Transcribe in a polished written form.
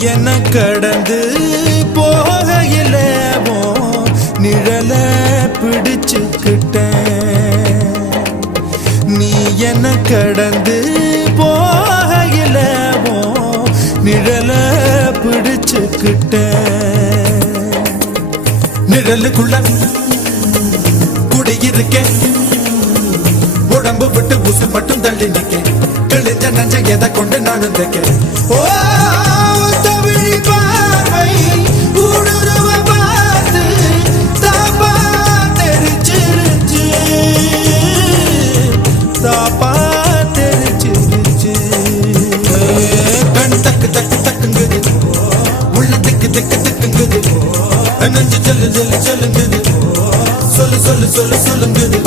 என்ன கடந்து போகையில நிழல பிடிச்சுக்கிட்டேன். நீ என்ன கடந்து போகையில நிழல பிடிச்சுக்கிட்டேன். நிழலுக்குள்ள குடியிருக்கேன், உடம்பு விட்டு உசு மட்டும் தள்ளி நிக்க, கிழிஞ்ச நஞ்ச எதை கொண்டு நானும் தைக்க. ஓ தமிழ் பார்வை ஊடுருவ பார்த்து தாப்பா தெரிச்சிருச்சு, தாப்பா தெரிச்சிருச்சு. கண் தக்கு தக்கு தக்குங்குது, உள்ள திக்கு திக்கு திக்குங்குது, நெஞ்சு சொல்லு சொல்லு சொல்லுங்குது, சொல்லு சொல்லு சொல்லு சொல்லுங்குது.